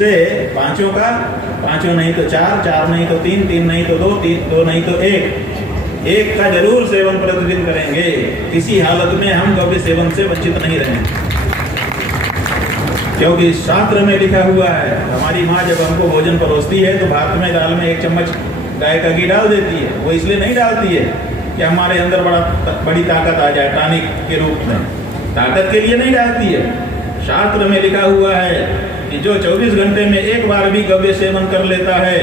से पांचों का, पांचों नहीं तो चार, चार नहीं तो तीन, तीन नहीं तो दो, तीन दो नहीं तो एक का जरूर सेवन प्रतिदिन करेंगे। किसी हालत में हम कभी सेवन से वंचित नहीं रहेंगे, क्योंकि शास्त्र में लिखा हुआ है, हमारी माँ जब हमको भोजन परोसती है तो भात में दाल में 1 चम्मच गाय का घी डाल देती है। वो इसलिए नहीं डालती है कि हमारे अंदर बड़ी ताकत आ जाए, टॉनिक के रूप में, ताकत के लिए नहीं डालती है। शास्त्र में लिखा हुआ है कि जो 24 घंटे में एक बार भी गव्य सेवन कर लेता है,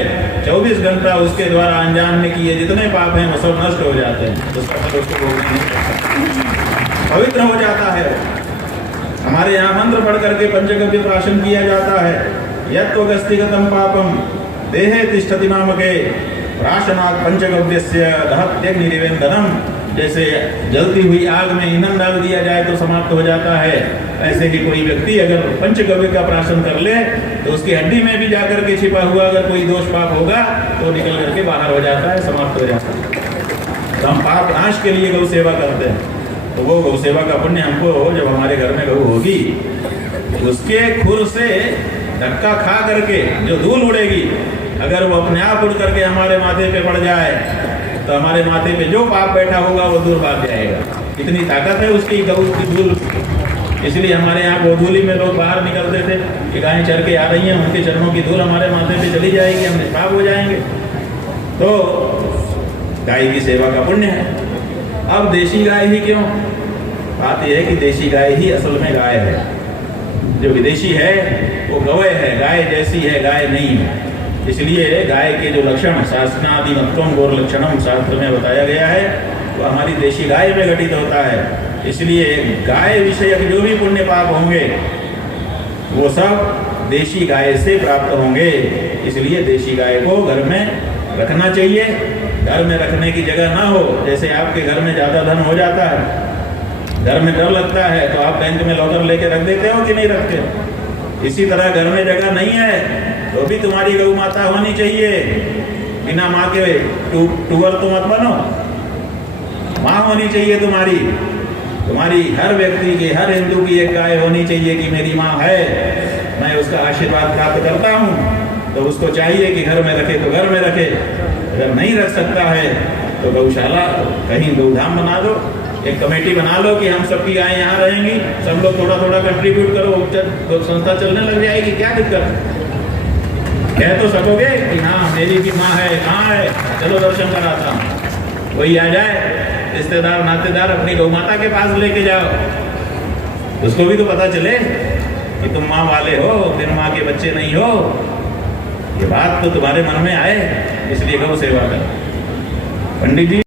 24 घंटा उसके द्वारा अनजान में किए जितने पाप हैं वो सब नष्ट हो जाते हैं, तो उसको पवित्र हो जाता है। हमारे यहाँ मंत्र पढ़ करके पंचगव्य प्राशन किया जाता है। यत्व गस्तिगतम पापम देहे तिष्ठति मामके प्राशनात् पंचगव्यस्य दहत्यग्निरिवेन्दनम। जैसे जलती हुई आग में ईंधन डाल दिया जाए तो समाप्त हो जाता है, ऐसे ही कोई व्यक्ति अगर पंचगव्य का प्राशन कर ले तो उसकी हड्डी में भी जाकर के छिपा हुआ अगर कोई दोष पाप होगा तो निकल करके बाहर हो जाता है, समाप्त हो जाता है। तो हम पाप नाश के लिए गौ सेवा करते हैं, तो वो गौ सेवा का पुण्य हमको, जब हमारे घर में गौ होगी उसके खुर से धक्का खा करके जो धूल उड़ेगी, अगर वो अपने आप उड़ करके हमारे माथे पे पड़ जाए तो हमारे माथे पे जो पाप बैठा होगा वो दूर भाग जाएगा। इतनी ताकत है उसकी गौ की धूल। इसलिए हमारे यहाँ गोधूली में लोग बाहर निकलते थे कि गायें चर के आ रही हैं, उनके चरणों की धूल हमारे माथे पे चली जाएगी, हम निष्पाप हो जाएंगे। तो गाय की सेवा का पुण्य है। अब देशी गाय ही क्यों? बात यह है कि देशी गाय ही असल में गाय है, जो विदेशी है वो गवय है, गाय जैसी है, गाय नहीं है। इसलिए गाय के जो लक्षण शासनादिमत्वम गौर लक्षणम शास्त्र में बताया गया है वो हमारी देशी गाय में घटित होता है। इसलिए गाय विषयक जो भी पुण्य पाप होंगे वो सब देशी गाय से प्राप्त होंगे। इसलिए देशी गाय को घर में रखना चाहिए। घर में रखने की जगह ना हो, जैसे आपके घर में ज़्यादा धन हो जाता है, घर में डर लगता है तो आप बैंक में लॉकर लेके रख देते हो कि नहीं रखते? इसी तरह घर में जगह नहीं है तो भी तुम्हारी गौ माता होनी चाहिए। बिना माँ के टूअर तो मत बनो, माँ होनी चाहिए तुम्हारी। तुम्हारी हर व्यक्ति की, हर हिंदू की एक गाय होनी चाहिए कि मेरी माँ है, मैं उसका आशीर्वाद प्राप्त करता हूँ। तो उसको चाहिए कि घर में रखे तो घर में रखे, अगर नहीं रख सकता है तो गौशाला कहीं गौधाम बना दो, एक कमेटी बना लो कि हम सबकी गायें यहाँ रहेंगी, सब लोग थोड़ा थोड़ा कंट्रीब्यूट करो, संस्था चलने लग जाएगी। क्या दिक्कत? कह तो सकोगे कि हाँ मेरी भी माँ है, कहाँ है, चलो दर्शन कराता हूँ। वही आ जाए रिश्तेदार नातेदार, अपनी गौ माता के पास लेके जाओ, उसको भी तो पता चले कि तुम माँ वाले हो, बिन माँ के बच्चे नहीं हो। ये बात तो तुम्हारे मन में आए, इसलिए गौ सेवा करो। पंडित जी